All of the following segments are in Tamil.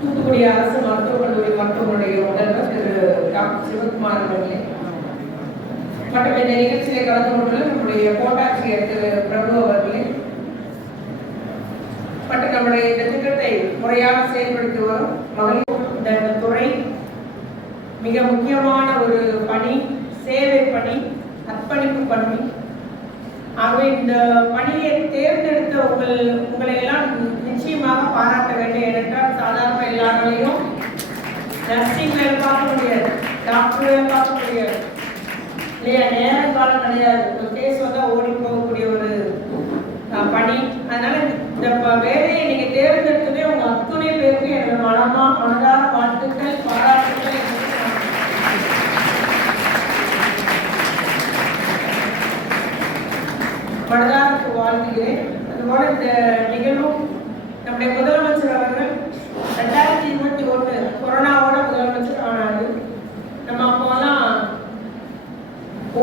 தூத்துக்குடி அரசு மருத்துவக் கல்லூரி மருத்துவமனுடைய முதல்வர் திரு டாக்டர் சிவகுமார் அவர்களே. மற்றும் இந்த நிகழ்ச்சியை கலந்து கொண்டுள்ள நம்முடைய கோட்டாட்சியர் திரு பிரபு அவர்களே. மற்றும் நம்முடைய இந்த திட்டத்தை முறையாக செயல்படுத்தி வரும் மகளிர் இந்த துறை மிக முக்கியமான ஒரு பணி சேவை பணி அர்ப்பணிப்பு பணி. ஆகவே இந்த பணியை தேர்ந்தெடுத்த உங்கள் உங்களை எல்லாம் நிச்சயம் பாராட்ட வேண்டும் ஏனென்றால் சாதாரண எல்லாராலையும் நர்சிங்களை பார்க்க முடியாது டாக்டரை பார்க்க முடியாது இல்லையா நேரம் காலம் கிடையாது ஒரு கேஸ் வந்தா ஓடி போகக்கூடிய ஒரு அஹ், பணி அதனால இந்த ப- வேலையை நீங்க தேர்ந்தெடுத்ததே உங்க அத்துணை பேருக்கு எனது மனமா மனதார வாழ்த்துக்கள் பாராட்டுகள் மனதாரத்துக்கு வாழ்த்துகிறேன். அதுபோல இந்த நிகழ்வும் நம்முடைய முதலமைச்சர் அவர்கள் ரெண்டாயிரத்தி இருபத்தி ஒன்று கொரோனாவோட முதலமைச்சர் ஆனாரு. நம்ம அப்போலாம்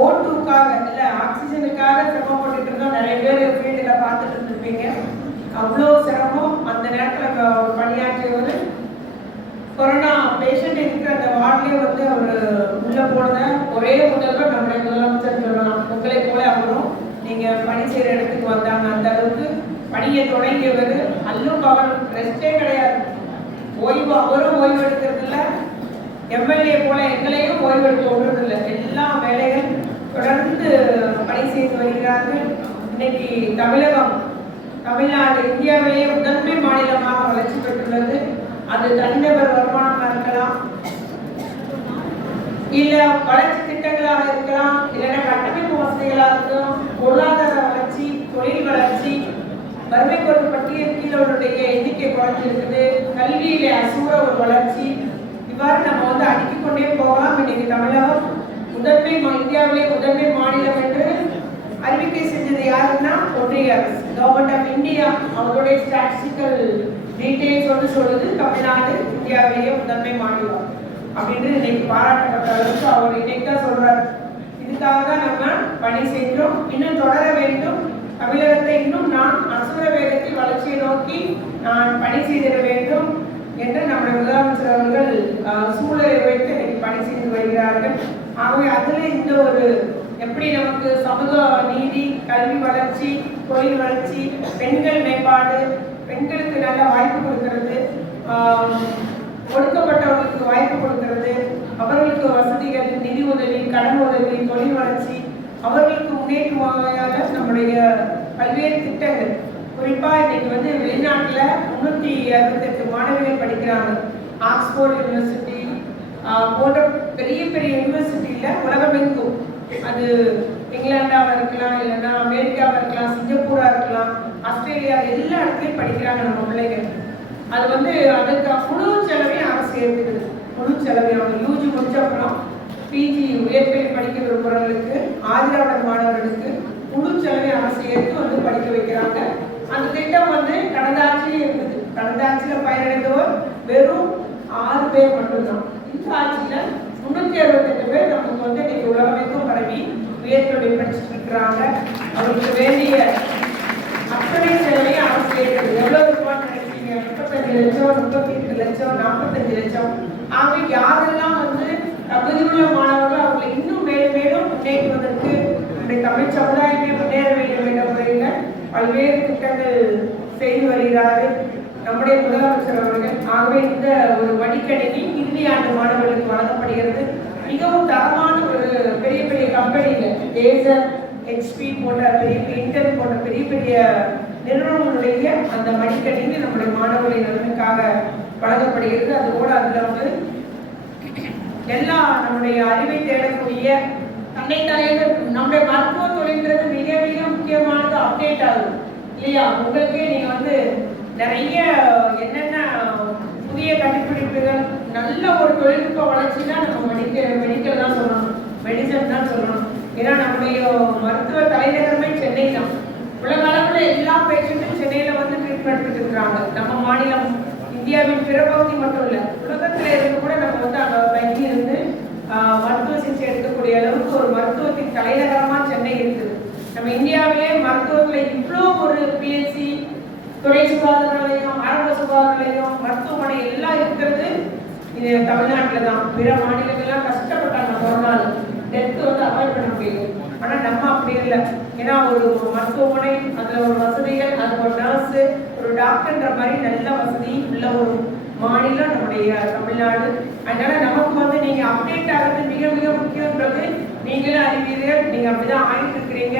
ஓட்டுக்காக இல்லை ஆக்சிஜனுக்காக சிரமப்பட்டு இருந்தோம். நிறைய பேர் ஃபீல்டில் பார்த்துட்டு இருந்திருப்பீங்க. அவ்வளோ சிரமம் அந்த நேரத்தில் பணியாற்றியவர். கொரோனா பேஷண்ட் இருக்கிற அந்த வார்டிலே வந்து அவர் உள்ளே போனத? ஒரே முதல்வர் நம்முடைய முதலமைச்சர் சொல்லலாம் உங்களை போல அவரும் நீங்கள் பணி செய்கிற இடத்துக்கு வந்தாங்க. அந்த அளவுக்கு பணியை தொடங்கியவர். அல்லும் பவன் ரெஸ்டே கிடையாது. ஓய்வு அவரும் ஓய்வு எடுக்கிறதில்ல எம்எல்ஏ போல எங்களையும் ஓய்வு எடுக்க விடுறதில்ல. எல்லா வேலைகள் தொடர்ந்து பணி செய்து வருகிறார்கள். இன்னைக்கு தமிழகம் தமிழ்நாடு இந்தியாவிலேயே முதன்மை மாநிலமாக வளர்ச்சி பெற்றுள்ளது. அது தனிநபர் வருமானமா இருக்கலாம். இல்ல வளர்ச்சி திட்டங்களாக இருக்கலாம். இல்லைன்னா கட்டமைப்பு வசதிகளாக இருக்கும் பொருளாதார வளர்ச்சி தொழில் வளர்ச்சி வறுமை குறைப்பு பட்டியல் கீழவருடைய எண்ணிக்கை குறைஞ்சிருக்குது. கல்வியில அசூர ஒரு வளர்ச்சி. இவ்வாறு நம்ம வந்து அடுக்கிக் கொண்டே போகலாம். இன்னைக்கு தமிழகம் முதன்மை மா- இந்தியாவிலே முதன்மை மாநிலம் என்று அறிவிக்கை செஞ்சது யாருன்னா ஒன்றிய அரசு. கவர்மெண்ட் ஆஃப் இந்தியா அவருடைய ஸ்டாட்டிஸ்டிக்கல் டீட்டெயில்ஸ் வந்து சொல்லுது தமிழ்நாடு இந்தியாவிலேயே முதன்மை மாநிலம் அப்படின்னு இன்னைக்கு பாராட்டப்பட்ட அளவுக்கு அவர் இன்னைக்கு தான் சொல்றாரு. இதுக்காக தான் நம்ம பணி செய்கிறோம். இன்னும் தொடர வேண்டும். தமிழகத்தை இன்னும் நான் அசுர வேகத்தில் வளர்ச்சியை நோக்கி நான் பணி செய்திட வேண்டும் என்று நம்முடைய முதலமைச்சர் அவர்கள் சூழலை வைத்து இன்னைக்கு பணி செய்து வருகிறார்கள். ஆகவே அதில் இந்த ஒரு எப்படி நமக்கு சமூக நீதி கல்வி வளர்ச்சி தொழில் வளர்ச்சி பெண்கள் மேம்பாடு பெண்களுக்கு நல்ல வாய்ப்பு கொடுக்கிறது ஆஹ், ஒடுக்கப்பட்டவர்களுக்கு வாய்ப்பு கொடுக்கிறது அவர்களுக்கு வசதிகள் நிதி உதவி கடன் உதவி தொழில் வளர்ச்சி அவர்களுக்கு முன்னேற்றமாக நம்முடைய பல்வேறு திட்டங்கள். குறிப்பாக இன்னைக்கு வந்து வெளிநாட்டில் முன்னூத்தி அறுபத்தெட்டு மாணவிகள் படிக்கிறாங்க. ஆக்ஸ்போர்ட் யூனிவர்சிட்டி போன்ற பெரிய பெரிய யூனிவர்சிட்டியில் உலகமெங்கும் அது இங்கிலாண்டாவா இருக்கலாம் இல்லைன்னா அமெரிக்காவா இருக்கலாம் சிங்கப்பூரா இருக்கலாம் ஆஸ்திரேலியா எல்லா இடத்துலயும் படிக்கிறாங்க நம்ம பிள்ளைகள் அது வந்து அதுக்கு முழு செலவையும் அரசு ஏற்றுக்குது முழு செலவையும். அவங்க யூஜி முடிச்ச அப்புறம் பிஜி உயர்கல்வி படிக்க விரும்புகிறவங்களுக்கு ஆதிராவிடர் மாணவர்களுக்கு முழு செலவை அரசு ஏற்று வந்து படிக்க வைக்கிறாங்க. அந்த திட்டம் வந்து கடந்த ஆட்சியிலே இருக்குது கடந்த ஆட்சியில பயனடைந்தவர் வெறும் ஆறு பேர் மட்டும்தான். இந்த ஆட்சியில முன்னூத்தி அறுபத்தெட்டு பேர் நமக்கு வந்து இன்னைக்கு உலகமெங்கும் பரவி உயர்த்தொடை படிச்சுட்டு இருக்கிறாங்க அவருக்கு வேண்டிய அத்தனை சேவையும் அரசு ஏற்குது எவ்வளவு ரூபாய் நினைக்கிறீங்க முப்பத்தஞ்சு லட்சம் முப்பத்தி எட்டு லட்சம் நாற்பத்தஞ்சு லட்சம். ஆக யாரெல்லாம் வந்து தகுதியுள்ள மாணவர்கள் அவர்களை இன்னும் மேலும் மேலும் முன்னேற்றுவதற்கு நம்முடைய தமிழ் சமுதாயமே முன்னேற வேண்டும் என்ற முறையில் பல்வேறு திட்டங்கள் செய்து வருகிறார்கள் நம்முடைய முதலமைச்சர் அவர்கள். ஆகவே இந்த ஒரு மடிக்கணினி இறுதி ஆண்டு மாணவர்களுக்கு வழங்கப்படுகிறது. மிகவும் தரமான ஒரு பெரிய பெரிய கம்பெனியில் டேசர் ஹெச்பி போன்ற பெரிய இன்டர் போன்ற பெரிய பெரிய நிறுவனங்களுடைய அந்த மடிக்கணினி நம்முடைய மாணவர்களின் நலனுக்காக வழங்கப்படுகிறது அதோடு அதில் வந்து எல்லா நம்முடைய அறிவை தேடக்கூடிய தன்னை தலைவர் நம்முடைய மருத்துவ தொழில்ன்றது மிக மிக முக்கியமானது. அப்டேட் ஆகுது. இல்லையா? உங்களுக்கே நீங்கள் வந்து நிறைய என்னென்ன புதிய கண்டுபிடிப்புகள் நல்ல ஒரு தொழில்நுட்ப வளர்ச்சி தான் நம்ம மெடிக்கல் மெடிக்கல் தான் சொல்லணும். மெடிசன் தான் சொல்லணும். ஏன்னா நம்முடைய மருத்துவ தலைநகரமே சென்னை தான். உலக அளவில் எல்லா பேஷண்ட்டும் சென்னையில் வந்து ட்ரீட்மெண்ட் எடுத்துட்டு இருக்கிறாங்க நம்ம மாநிலம் இந்தியாவின் பிற பகுதி மட்டும் இல்லை உலகத்தில் இருந்து கூட நம்ம வந்து அங்கே வங்கி இருந்து மருத்துவ சிகிச்சை எடுக்கக்கூடிய அளவுக்கு ஒரு மருத்துவத்தின் தலைநகரமாக சென்னை இருக்குது. நம்ம இந்தியாவிலே மருத்துவத்தில் இவ்வளோ ஒரு துணை சுகாதார நிலையம் ஆரம்ப சுகாதார நிலையம் மருத்துவமனை எல்லாம் இருக்கிறது. இது தமிழ்நாட்டில் தான். பிற மாநிலங்கள்லாம் கஷ்டப்பட்டாங்க கொரோனால டெத்து வந்து அவாய்ட் பண்ண முடியும் ஆனா நம்ம அப்படி இல்லை. ஏன்னா ஒரு மருத்துவமனை அதில் ஒரு வசதிகள் அது ஒரு நர்ஸு ஒரு டாக்டர்ன்ற மாதிரி நல்ல வசதி உள்ள ஒரு மாநிலம் நம்முடைய தமிழ்நாடு. அதனால நமக்கு வந்து நீங்க அப்டேட் ஆகிறது மிக மிக முக்கியன்றது நீங்களும் அறிவீர்கள். நீங்க அப்படிதான் ஆயிட்டு இருக்கிறீங்க.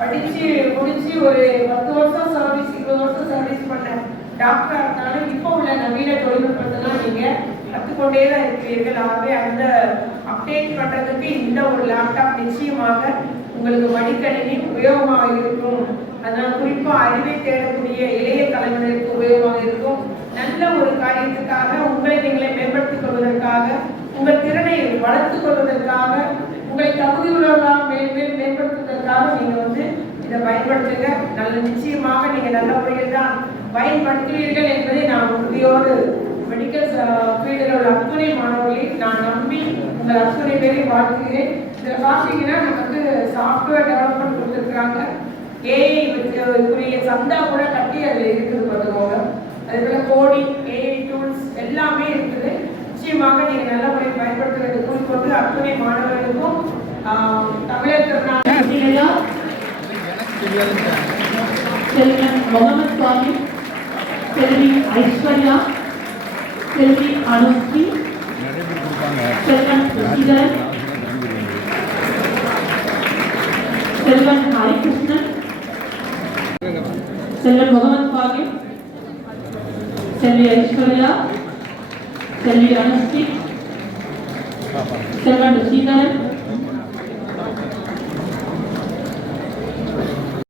படிச்சு முடிச்சு ஒரு பத்து வருஷம் சர்வீஸ் வருஷம் சர்வீஸ் பண்ண டாக்டரா இருந்தாலும் இப்போ உள்ள நவீன தொழில்நுட்பத்தெல்லாம் நீங்க கற்றுக்கொண்டே தான் இருக்கிறீர்கள். ஆகவே அந்த அப்டேட் பண்றதுக்கு இந்த ஒரு லேப்டாப் நிச்சயமாக உங்களுக்கு மடிக்கணினி உபயோகமாக இருக்கும். அதனால குறிப்பா அறிவை தேடக்கூடிய இளைய தலைமுறைக்கு உபயோகமாக இருக்கும். நல்ல ஒரு காரியத்துக்காக உங்களை நீங்களே மேம்படுத்திக் கொள்வதற்காக உங்கள் திறனை வளர்த்துக் கொள்வதற்காக உங்களை தகுதியுள்ளவர்களாக மேல் மேல் மேம்படுத்துவதற்காக நீங்க வந்து இதை பயன்படுத்துங்க. நல்ல நிச்சயமாக நீங்க நல்ல முறையில் தான் பயன்படுத்துவீர்கள் என்பதை நான் உறுதியோடு மெடிக்கல் ஃபீல்டில் உள்ள அத்துணை மாணவர்களை நான் நம்பி உங்கள் அத்துணை பேரை வாழ்த்துகிறேன். இதில் பார்த்தீங்கன்னா நமக்கு சாஃப்ட்வேர் டெவலப்மெண்ட் கொடுத்துருக்குறாங்க. ஏஐ உரிய சந்தா கூட கட்டி அதில் இருக்குது பார்த்துக்கோங்க அதுபோல் கோடிங் ஏஐ டூல்ஸ் எல்லாமே இருக்குது. நிச்சயமாக நீங்கள் நல்ல முறையில் பயன்படுத்துவதை குறிக்கொண்டு அத்துணை மாணவர்களுக்கும் ஆஹ், தமிழர் திருநாள் సెల్వి మొహమ్మద్ స్వామి సెల్వి ఐశ్వర్య సెల్వి అనుశ్రీ సెల్వన్ శశిధర్ సెల్వన్ హరికృష్ణన్ సెల్వన్ మొహమ్మద్ స్వామి సెల్వి ఐశ్వర్య సెల్వి అనుశ్రీ సెల్వన్ శశిధరన్